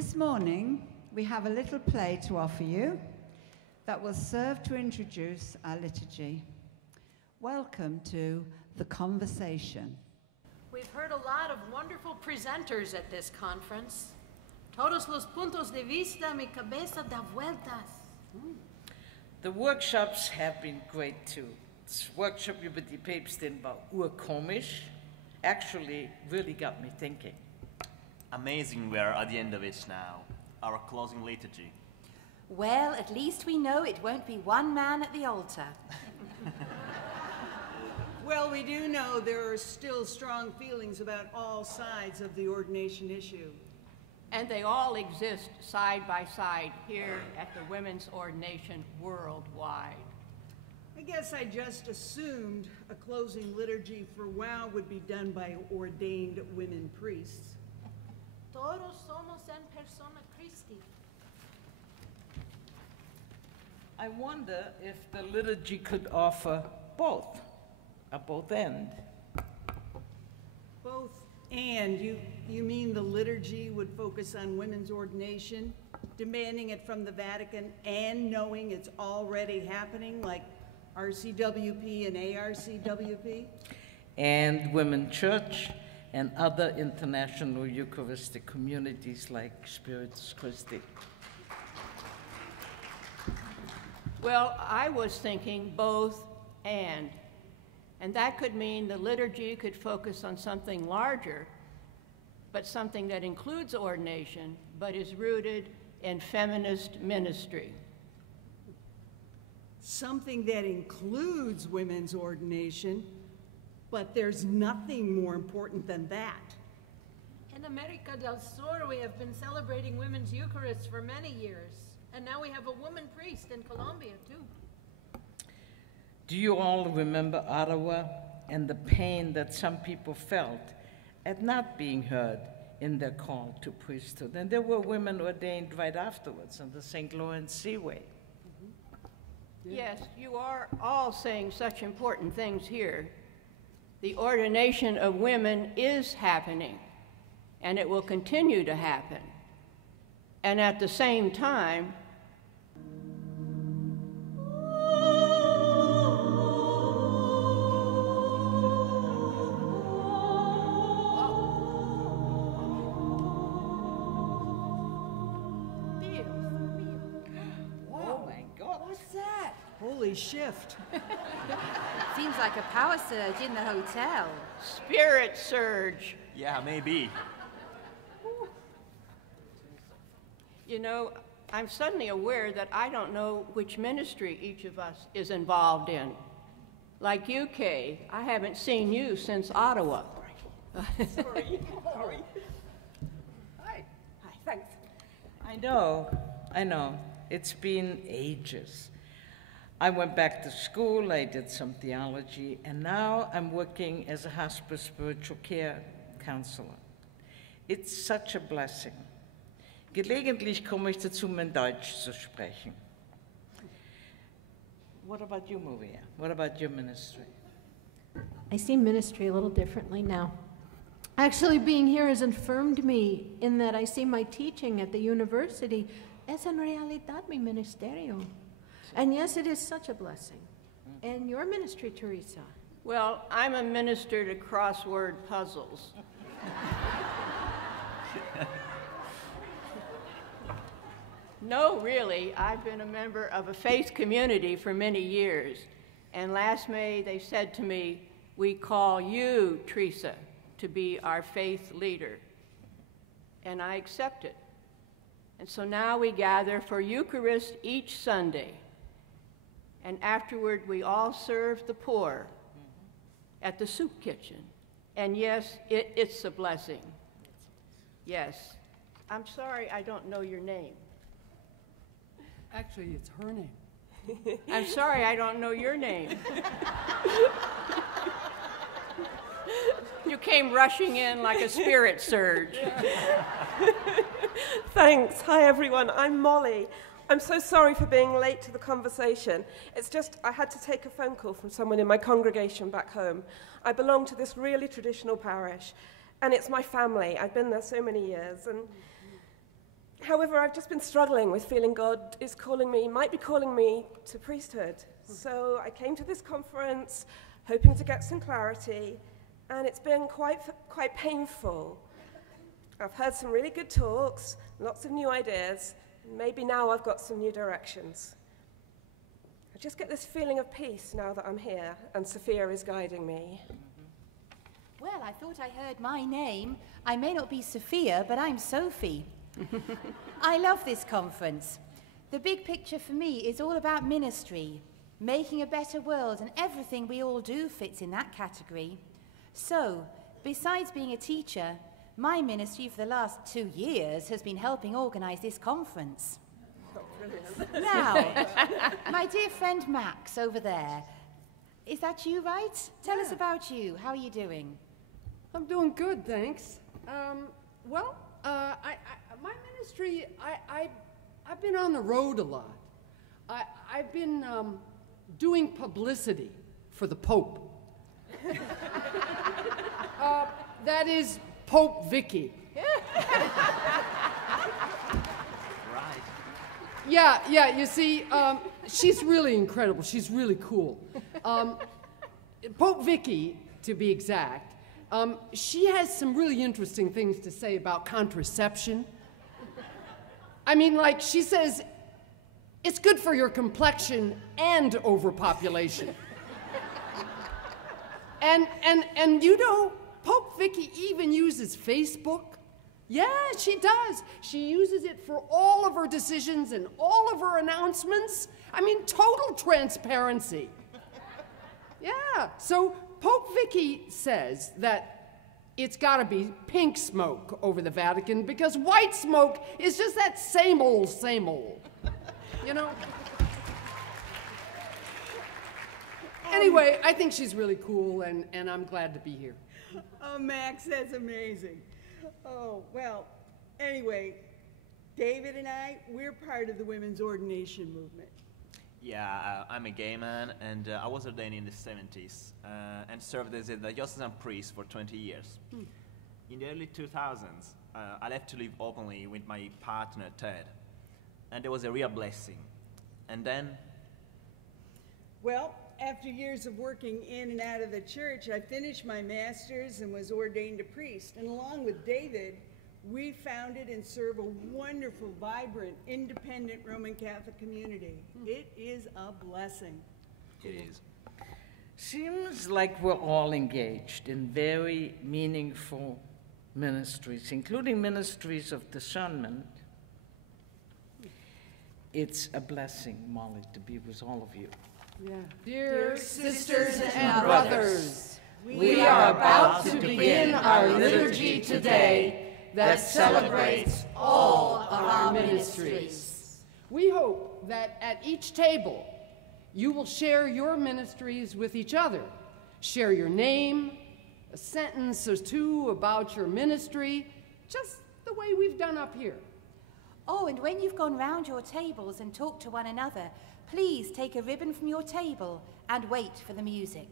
This morning, we have a little play to offer you that will serve to introduce our liturgy. Welcome to The Conversation. We've heard a lot of wonderful presenters at this conference. Todos los puntos de vista, mi cabeza da vueltas. The workshops have been great too. This workshop über die Päpstin war urkomisch. Actually, really got me thinking. Amazing we're at the end of it now. Our closing liturgy. Well, at least we know it won't be one man at the altar. Well, we do know there are still strong feelings about all sides of the ordination issue. And they all exist side by side here at the women's ordination worldwide. I guess I just assumed a closing liturgy for WOW would be done by ordained women priests. Todos somos en persona Christi. I wonder if the liturgy could offer both, a both end. Both and, you mean the liturgy would focus on women's ordination, demanding it from the Vatican and knowing it's already happening, like RCWP and ARCWP? And Women's Church and other international Eucharistic communities like Spiritus Christi. Well, I was thinking both and that could mean the liturgy could focus on something larger, but something that includes ordination, but is rooted in feminist ministry. Something that includes women's ordination, but there's nothing more important than that. In America del Sur, we have been celebrating women's Eucharist for many years, and now we have a woman priest in Colombia, too. Do you all remember Ottawa and the pain that some people felt at not being heard in their call to priesthood? And there were women ordained right afterwards on the St. Lawrence Seaway. Yes, you are all saying such important things here. The ordination of women is happening, and it will continue to happen. And at the same time, Holy shift. Seems like a power surge in the hotel. spirit surge. Yeah, maybe. You know, I'm suddenly aware that I don't know which ministry each of us is involved in. Like you, Kay, I haven't seen you since Ottawa. Sorry. Hi, thanks. I know. It's been ages. I went back to school, I did some theology, and now I'm working as a hospice spiritual care counselor. It's such a blessing. Gelegentlich komme ich dazu, mein Deutsch zu sprechen. What about you, Maria? What about your ministry? I see ministry a little differently now. Actually, being here has affirmed me in that I see my teaching at the university as en realidad mi ministerio. And yes, it is such a blessing. And your ministry, Teresa? Well, I'm a minister to crossword puzzles. No, really, I've been a member of a faith community for many years. And last May, they said to me, we call you, Teresa, to be our faith leader. And I accepted. And so now we gather for Eucharist each Sunday. And afterward, we all serve the poor at the soup kitchen. And yes, it's a blessing. Yes. I'm sorry I don't know your name. Actually, it's her name. I'm sorry I don't know your name. You came rushing in like a spirit surge. Thanks. Hi, everyone. I'm Molly. I'm so sorry for being late to the conversation. It's just I had to take a phone call from someone in my congregation back home. I belong to this really traditional parish, and it's my family. I've been there so many years, and However, I've just been struggling with feeling God is calling me, might be calling me to priesthood. So I came to this conference hoping to get some clarity, and it's been quite painful. I've heard some really good talks, lots of new ideas, and maybe now I've got some new directions. I just get this feeling of peace now that I'm here, and Sophia is guiding me. Well, I thought I heard my name. I may not be Sophia, but I'm Sophie. I love this conference. The big picture for me is all about ministry, making a better world, and everything we all do fits in that category. So, besides being a teacher, my ministry for the last 2 years has been helping organise this conference. Oh, brilliant. Now, my dear friend Max over there, is that you, right? Tell us about you. How are you doing? I'm doing good, thanks. My ministry, I've been on the road a lot. I've been doing publicity for the Pope. That is Pope Vicky. Right. Yeah, you see, she's really incredible. She's really cool. Pope Vicky, to be exact, she has some really interesting things to say about contraception. I mean, like, she says, it's good for your complexion and overpopulation. And you know, Pope Vicky even uses Facebook. Yeah, she does. She uses it for all of her decisions and all of her announcements. I mean, total transparency. Yeah, so Pope Vicky says that it's got to be pink smoke over the Vatican because white smoke is just that same old, you know? Anyway, I think she's really cool, and I'm glad to be here. Oh, Max, that's amazing. Oh, well, anyway, David and I, we're part of the women's ordination movement. Yeah, I'm a gay man, and I was ordained in the 70s and served as a diocesan priest for 20 years. In the early 2000s, I left to live openly with my partner, Ted, and it was a real blessing. And then? Well, after years of working in and out of the church, I finished my master's and was ordained a priest. And along with David, we founded and serve a wonderful, vibrant, independent Roman Catholic community. It is a blessing. It is. Seems like we're all engaged in very meaningful ministries, including ministries of discernment. It's a blessing, Molly, to be with all of you. Yeah. Dear sisters and brothers, we are about to begin our liturgy today that celebrates all of our ministries. We hope that at each table, you will share your ministries with each other. Share your name, a sentence or two about your ministry, just the way we've done up here. Oh, and when you've gone round your tables and talked to one another, please take a ribbon from your table and wait for the music.